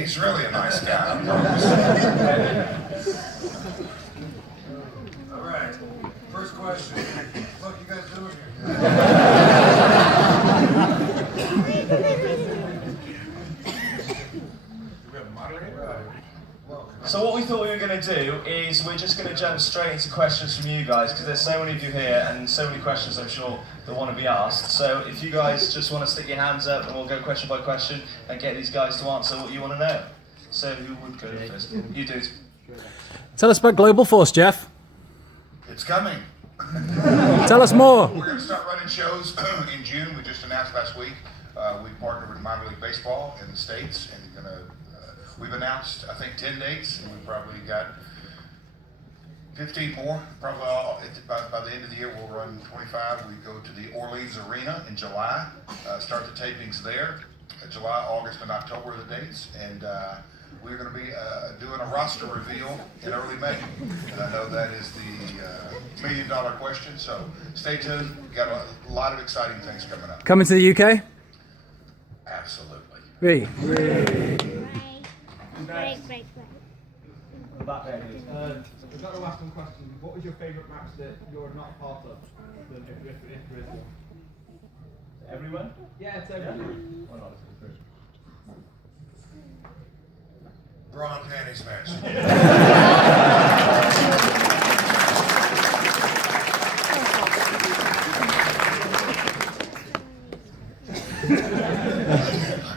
He's really a nice guy. All right, first question. What you guys doing here? So what we thought we were going to do is we're just going to jump straight into questions from you guys, because there's so many of you here and so many questions I'm sure that want to be asked. So if you guys just want to stick your hands up and we'll go question by question and get these guys to answer what you want to know. So who would go first? You do. Tell us about Global Force, Jeff. It's coming. Tell us more. We're going to start running shows in June. We just announced last week. We partnered with Minor League Baseball in the States, and we've announced, I think, 10 dates, and we've probably got 15 more. Probably by the end of the year, we'll run 25. We go to the Orleans Arena in July, start the tapings there. July, August, and October are the dates, and we're going to be doing a roster reveal in early May. And I know that is the $1 million question, so stay tuned. We've got a lot of exciting things coming up. Coming to the UK? Absolutely. Great. Great. Back there, We've got to ask one question. What was your favourite match that you're not a part of? If there is one. Everyone? Yeah, it's everyone. Why not? Bra and panties match.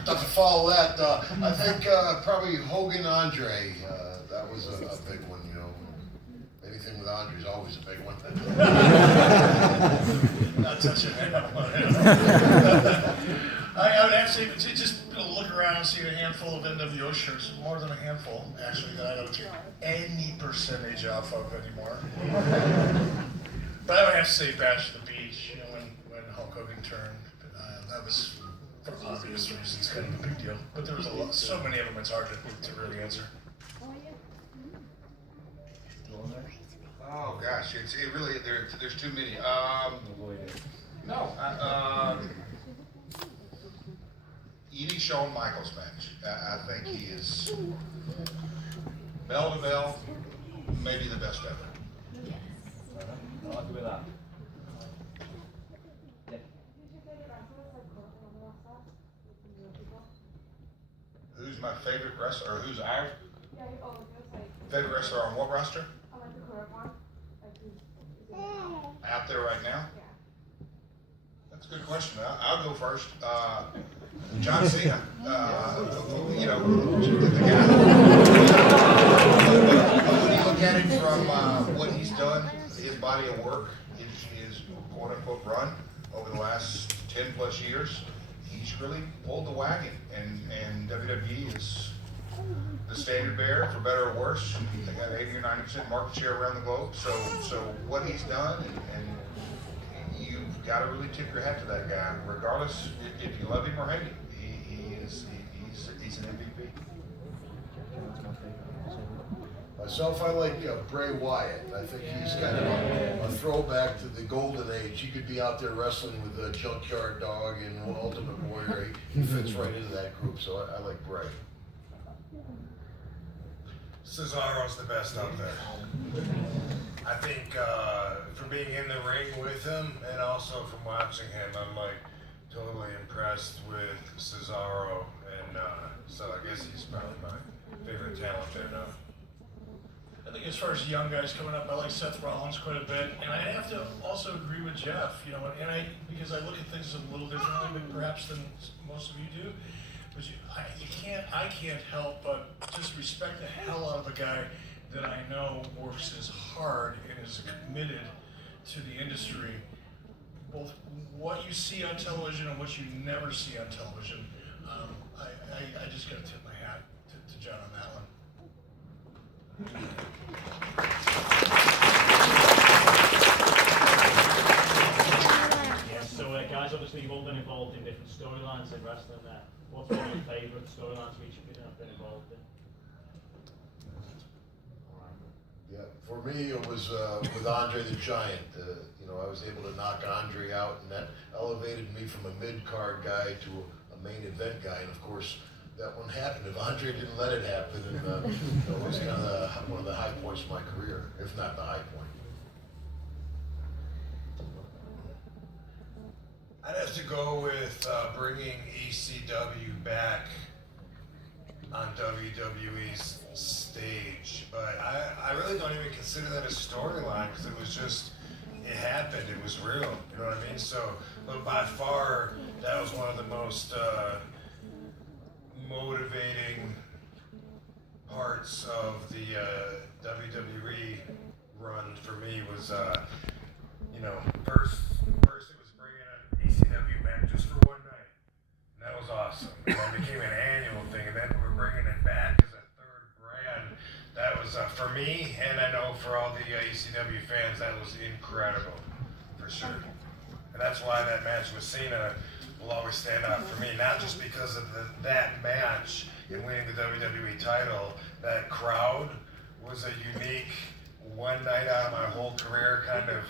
Not to follow that, I think probably Hogan Andre. That was a big one, you know. Anything with Andre is always a big one. Not touching that one. I would have to say, just look around and see a handful of NWO shirts, more than a handful, actually, that I don't take any percentage off of anymore. But I would have to say Bash at the Beach, you know, when Hulk Hogan turned. That was, for obvious reasons, kind of a big deal. But there was so many of them, it's hard to really answer. Oh gosh, it really there's too many. Any Shawn Michaels match, I think he is bell to bell, maybe the best ever. I'll agree with that. Who's my favorite wrestler, or who's our favorite wrestler on what roster? Out there right now? That's a good question. I'll go first. John Cena, you know, the guy. When you look at it from what he's done, his body of work, his quote-unquote run over the last 10 plus years, he's really pulled the wagon, and WWE is the standard bearer, for better or worse. They got 80 or 90% market share around the globe. So what he's done, and you've got to really tip your hat to that guy, regardless if you love him or hate him. He's an MVP. Myself, I like Bray Wyatt. I think he's kind of a throwback to the golden age. He could be out there wrestling with a Junkyard Dog and Ultimate Warrior. He fits right into that group, so I like Bray. Cesaro's the best out there. I think from being in the ring with him and also from watching him, I'm like totally impressed with Cesaro, and so I guess he's probably my favorite talent there now. I think as far as young guys coming up, I like Seth Rollins quite a bit, and I have to also agree with Jeff, you know, because I look at things a little differently, perhaps than most of you do. But I can't help but just respect the hell out of a guy that I know works as hard and is committed to the industry, both what you see on television and what you never see on television. I just got to tip my hat to John on that one. So guys, obviously you've all been involved in different storylines in wrestling there. What's one of your favourite storylines which you've been involved in? Yeah, for me it was with Andre the Giant. You know, I was able to knock Andre out, and that elevated me from a mid-card guy to a main event guy. And of course, that one happened. If Andre didn't let it happen, and it was kind of one of the high points of my career, if not the high point. I'd have to go with bringing ECW back on WWE's stage, but I really don't even consider that a storyline because it was just, it happened, it was real, you know what I mean? So, but by far, that was one of the most motivating parts of the WWE run for me was, you know, first it was bringing an ECW back just for one night. And that was awesome. And that became an annual thing, and then we were bringing it back as a third brand. That was, for me, and I know for all the ECW fans, that was incredible, for sure. And that's why that match with Cena will always stand out for me, not just because of that match and winning the WWE title. That crowd was a unique one night out of my whole career kind of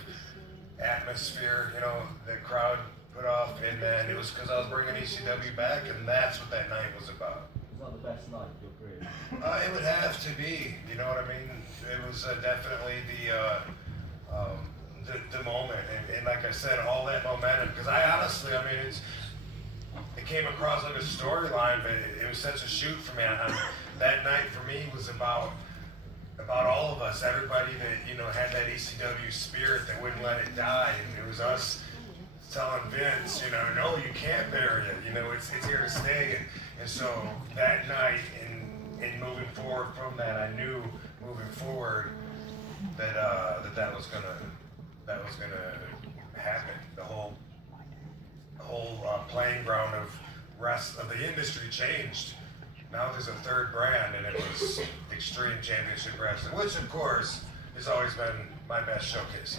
atmosphere, you know, the crowd put off, and then it was because I was bringing ECW back, and that's what that night was about. Was that the best night of your career? It would have to be, you know what I mean? It was definitely the moment, and like I said, all that momentum, because I honestly, I mean, it came across like a storyline, but it was such a shoot for me. That night for me was about all of us, everybody that, you know, had that ECW spirit that wouldn't let it die, and it was us telling Vince, you know, no, you can't bury it, you know, it's here to stay, and so that night, and moving forward from that, I knew moving forward that that was gonna happen. The whole playing ground of rest of the industry changed. Now there's a third brand, and it was Extreme Championship Wrestling, which of course has always been my best showcase.